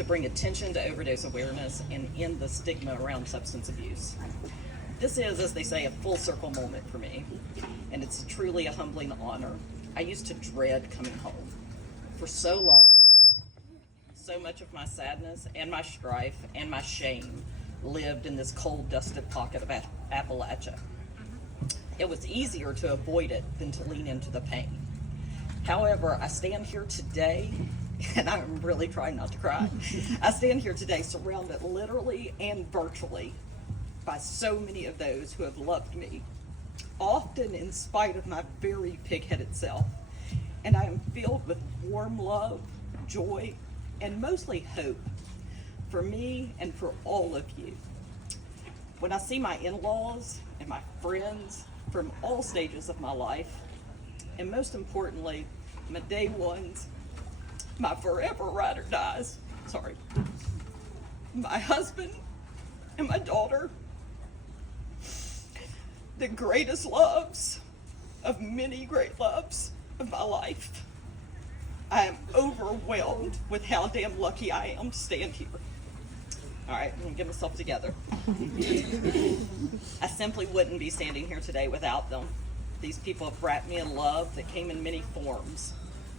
to bring attention to overdose awareness and end the stigma around substance abuse. This is, as they say, a full circle moment for me, and it's truly a humbling honor. I used to dread coming home. For so long, so much of my sadness and my strife and my shame lived in this cold, dusted pocket of Appalachia. It was easier to avoid it than to lean into the pain. However, I stand here today, and I'm really trying not to cry. I stand here today surrounded literally and virtually by so many of those who have loved me, often in spite of my very pig-headed self. And I am filled with warm love, joy, and mostly hope for me and for all of you. When I see my in-laws and my friends from all stages of my life, and most importantly, my day ones, my forever ride or dies, my husband and my daughter, the greatest loves of many great loves of my life, I am overwhelmed with how damn lucky I am to stand here. All right, I'm gonna get myself together. I simply wouldn't be standing here today without them. These people have wrapped me in love that came in many forms,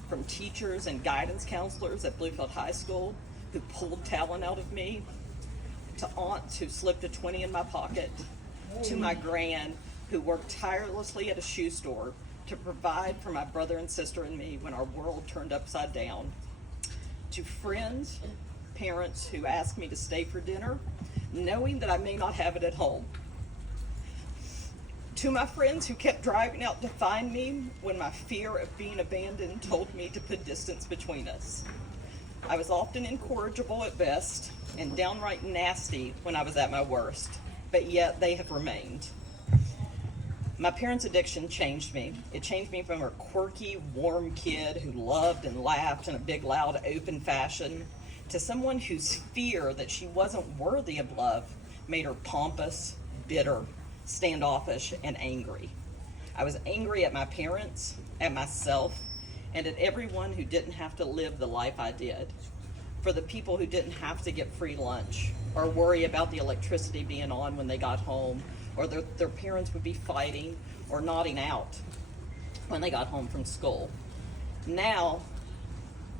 from teachers and guidance counselors at Bluefield High School who pulled talent out of me, to aunts who slipped a 20 in my pocket, to my gran who worked tirelessly at a shoe store to provide for my brother and sister and me when our world turned upside down, to friends, parents who asked me to stay for dinner, knowing that I may not have it at home, to my friends who kept driving out to find me when my fear of being abandoned told me to put distance between us. I was often incorrigible at best and downright nasty when I was at my worst, but yet they have remained. My parents' addiction changed me. It changed me from a quirky, warm kid who loved and laughed in a big, loud, open fashion to someone whose fear that she wasn't worthy of love made her pompous, bitter, standoffish, and angry. I was angry at my parents, at myself, and at everyone who didn't have to live the life I did. For the people who didn't have to get free lunch, or worry about the electricity being on when they got home, or their parents would be fighting or nodding out when they got home from school. Now,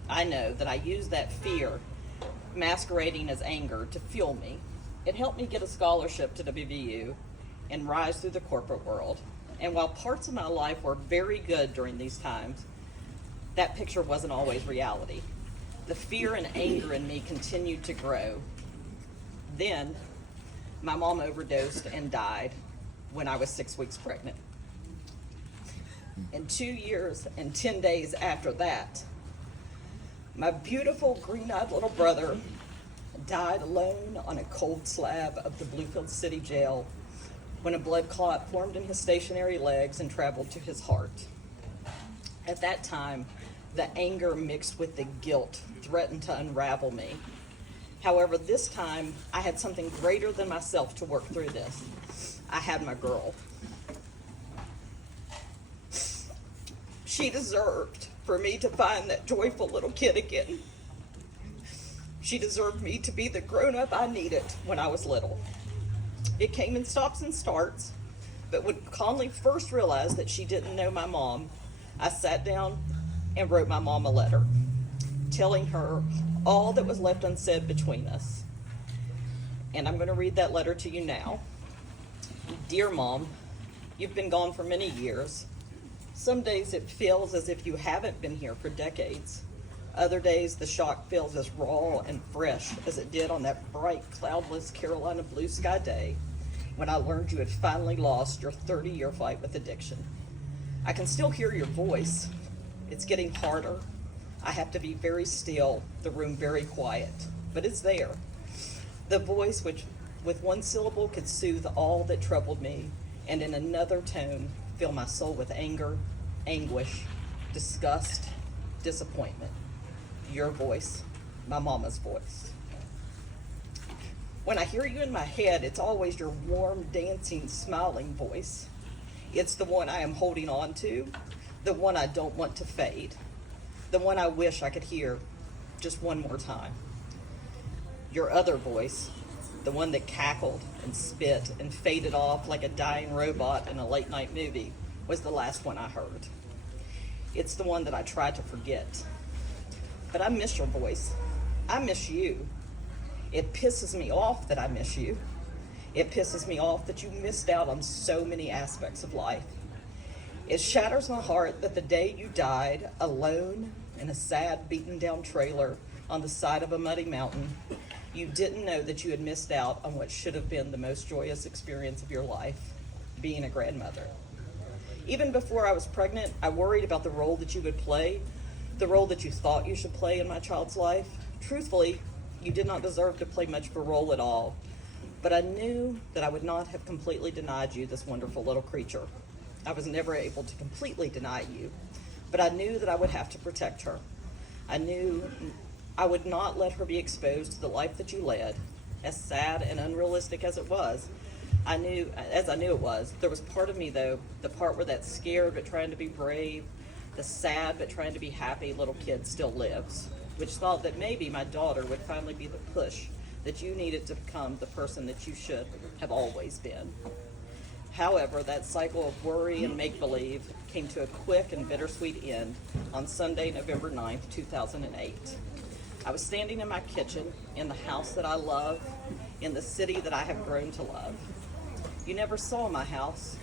I know that I used that fear, masquerading as anger, to fuel me. It helped me get a scholarship to WVU and rise through the corporate world. And while parts of my life were very good during these times, that picture wasn't always reality. The fear and anger in me continued to grow. Then, my mom overdosed and died when I was 6 weeks pregnant. And 2 years and 10 days after that, my beautiful green-eyed little brother died alone on a cold slab of the Bluefield City Jail when a blood clot formed in his stationary legs and traveled to his heart. At that time, the anger mixed with the guilt threatened to unravel me. However, this time, I had something greater than myself to work through this. I had my girl. She deserved for me to find that joyful little kid again. She deserved me to be the grown-up I needed when I was little. It came in stops and starts, but when Conley first realized that she didn't know my mom, I sat down and wrote my mom a letter, telling her all that was left unsaid between us. And I'm going to read that letter to you now. Dear Mom, you've been gone for many years. Some days it feels as if you haven't been here for decades. Other days the shock feels as raw and fresh as it did on that bright, cloudless Carolina blue sky day when I learned you had finally lost your 30-year fight with addiction. I can still hear your voice. It's getting harder. I have to be very still, the room very quiet, but it's there. The voice which with one syllable could soothe all that troubled me, and in another tone fill my soul with anger, anguish, disgust, disappointment. Your voice, my mama's voice. When I hear you in my head, it's always your warm, dancing, smiling voice. It's the one I am holding on to, the one I don't want to fade, the one I wish I could hear just one more time. Your other voice, the one that cackled and spit and faded off like a dying robot in a late-night movie, was the last one I heard. It's the one that I tried to forget. But I miss your voice. I miss you. It pisses me off that I miss you. It pisses me off that you missed out on so many aspects of life. It shatters my heart that the day you died, alone in a sad, beaten-down trailer on the side of a muddy mountain, you didn't know that you had missed out on what should have been the most joyous experience of your life, being a grandmother. Even before I was pregnant, I worried about the role that you would play, the role that you thought you should play in my child's life. Truthfully, you did not deserve to play much of a role at all, but I knew that I would not have completely denied you this wonderful little creature. I was never able to completely deny you, but I knew that I would have to protect her. I knew I would not let her be exposed to the life that you led, as sad and unrealistic as it was. I knew it was. There was part of me, though, the part where that scared but trying to be brave, the sad but trying to be happy little kid still lives, which thought that maybe my daughter would finally be the push that you needed to become the person that you should have always been. However, that cycle of worry and make-believe came to a quick and bittersweet end on Sunday, November 9th, 2008. I was standing in my kitchen, in the house that I love, in the city that I have grown to love. You never saw my house.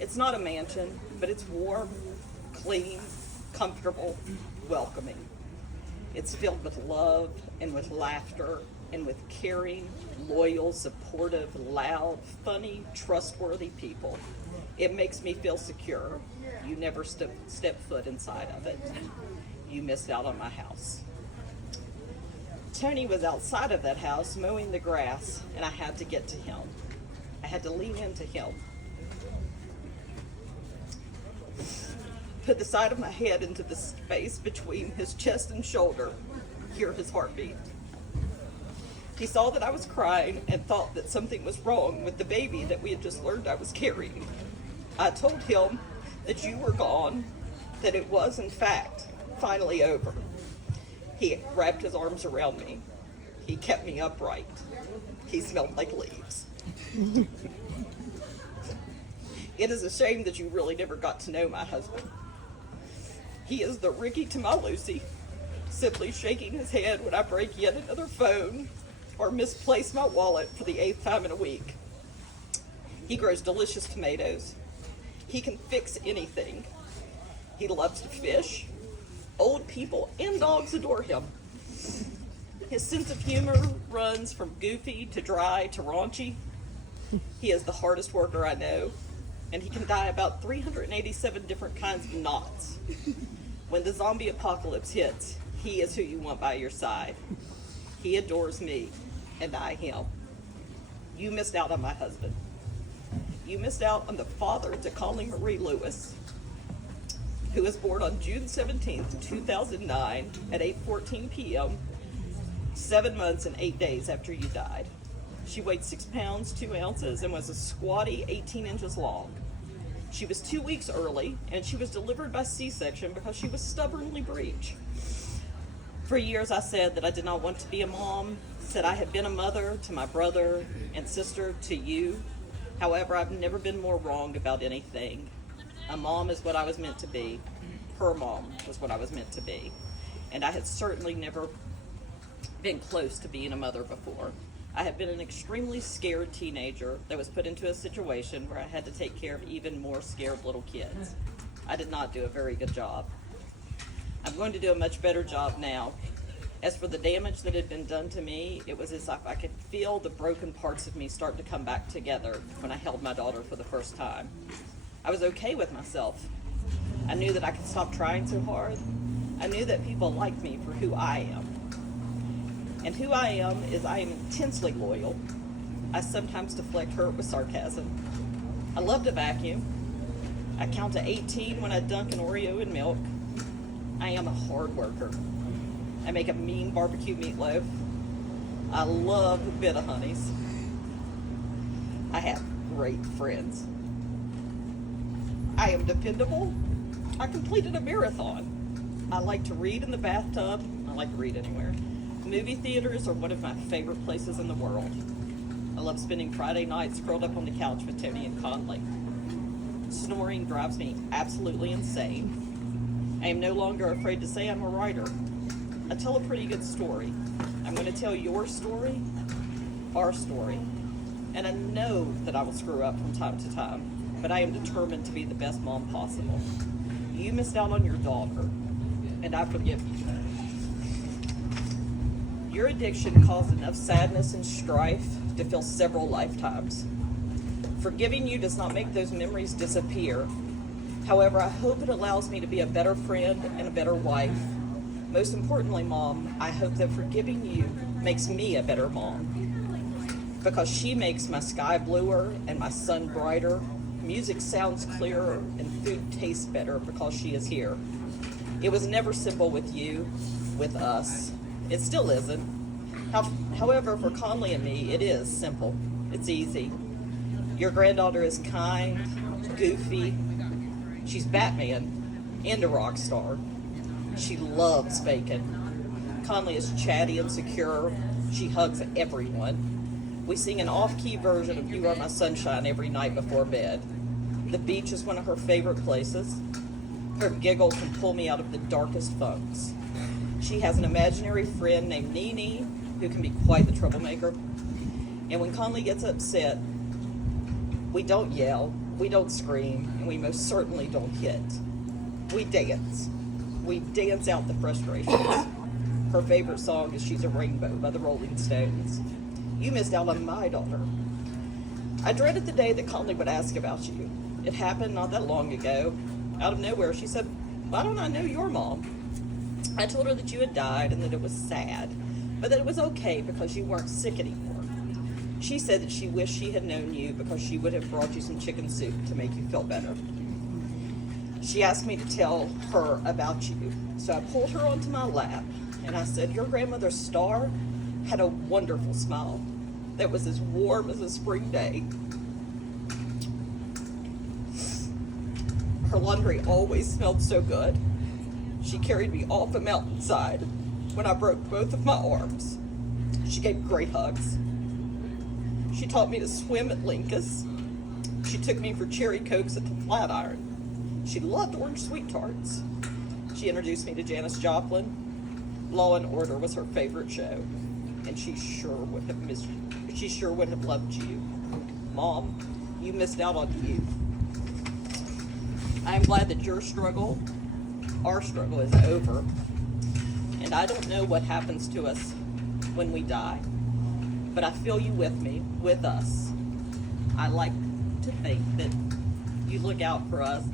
It's not a mansion, but it's warm, clean, comfortable, welcoming. It's filled with love and with laughter and with caring, loyal, supportive, loud, funny, trustworthy people. It makes me feel secure. You never step foot inside of it. You missed out on my house. Tony was outside of that house mowing the grass, and I had to get to him. I had to lean into him. Put the side of my head into the space between his chest and shoulder, hear his heartbeat. He saw that I was crying and thought that something was wrong with the baby that we had just learned I was carrying. I told him that you were gone, that it was, in fact, finally over. He wrapped his arms around me. He kept me upright. He smelled like leaves. It is a shame that you really never got to know my husband. He is the Ricky to my Lucy, simply shaking his head when I break yet another phone or misplace my wallet for the 8th time in a week. He grows delicious tomatoes. He can fix anything. He loves to fish. Old people and dogs adore him. His sense of humor runs from goofy to dry to raunchy. He is the hardest worker I know, and he can die about 387 different kinds of knots. When the zombie apocalypse hits, he is who you want by your side. He adores me, and I him. You missed out on my husband. You missed out on the father to Colleen Marie Lewis, who was born on June 17th, 2009 at 8:14 p.m., 7 months and 8 days after you died. She weighed 6 pounds, 2 ounces, and was a squatty 18 inches long. She was 2 weeks early, and she was delivered by C-section because she was stubbornly breech. For years, I said that I did not want to be a mom, said I had been a mother to my brother and sister, to you. However, I've never been more wrong about anything. A mom is what I was meant to be. Her mom was what I was meant to be. And I had certainly never been close to being a mother before. I had been an extremely scared teenager that was put into a situation where I had to take care of even more scared little kids. I did not do a very good job. I'm going to do a much better job now. As for the damage that had been done to me, it was as if I could feel the broken parts of me start to come back together when I held my daughter for the first time. I was okay with myself. I knew that I could stop trying so hard. I knew that people liked me for who I am. And who I am is I am intensely loyal. I sometimes deflect hurt with sarcasm. I love to vacuum. I count to 18 when I dunk an Oreo in milk. I am a hard worker. I make a mean barbecue meatloaf. I love Bit-A-Honeys. I have great friends. I am dependable. I completed a marathon. I like to read in the bathtub. I like to read anywhere. Movie theaters are one of my favorite places in the world. I love spending Friday nights curled up on the couch with Tony and Conley. Snoring drives me absolutely insane. I am no longer afraid to say I'm a writer. I tell a pretty good story. I'm going to tell your story, our story. And I know that I will screw up from time to time, but I am determined to be the best mom possible. You missed out on your daughter, and I forgive you. Your addiction caused enough sadness and strife to fill several lifetimes. Forgiving you does not make those memories disappear. However, I hope it allows me to be a better friend and a better wife. Most importantly, Mom, I hope that forgiving you makes me a better mom. Because she makes my sky bluer and my sun brighter, music sounds clearer, and food tastes better because she is here. It was never simple with you, with us. It still isn't. However, for Conley and me, it is simple. It's easy. Your granddaughter is kind, goofy. She's Batman and a rock star. She loves bacon. Conley is chatty and secure. She hugs everyone. We sing an off-key version of You Are My Sunshine every night before bed. The beach is one of her favorite places. Her giggle can pull me out of the darkest funks. She has an imaginary friend named Nene who can be quite the troublemaker. And when Conley gets upset, we don't yell, we don't scream, and we most certainly don't hit. We dance. We dance out the frustrations. Her favorite song is She's a Rainbow by the Rolling Stones. You missed out on my daughter. I dreaded the day that Conley would ask about you. It happened not that long ago. Out of nowhere, she said, "Why don't I know your mom?" I told her that you had died and that it was sad, but that it was okay because you weren't sick anymore. She said that she wished she had known you because she would have brought you some chicken soup to make you feel better. She asked me to tell her about you, so I pulled her onto my lap and I said, "Your grandmother Star had a wonderful smile that was as warm as a spring day. Her laundry always smelled so good. She carried me off a mountainside when I broke both of my arms. She gave great hugs. She taught me to swim at Linkus. She took me for cherry cokes at the Flatiron. She loved orange sweet tarts. She introduced me to Janis Joplin. Law and Order was her favorite show, and she sure would have loved you. Mom, you missed out on you. I'm glad that our struggle is over, and I don't know what happens to us when we die, but I feel you with me, with us. I like to think that you look out for us,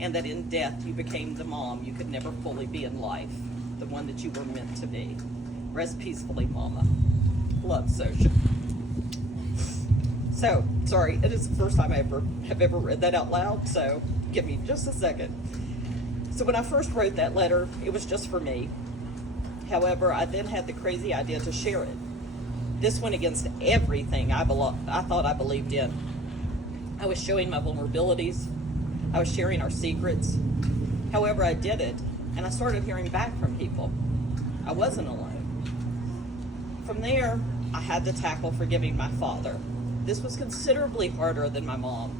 and that in death you became the mom you could never fully be in life, the one that you were meant to be. Rest peacefully, Mama. Love, Sosha." So, sorry, it is the first time I have ever read that out loud, so give me just a second. So when I first wrote that letter, it was just for me. However, I then had the crazy idea to share it. This went against everything I thought I believed in. I was showing my vulnerabilities. I was sharing our secrets. However, I did it, and I started hearing back from people. I wasn't alone. From there, I had to tackle forgiving my father. This was considerably harder than my mom.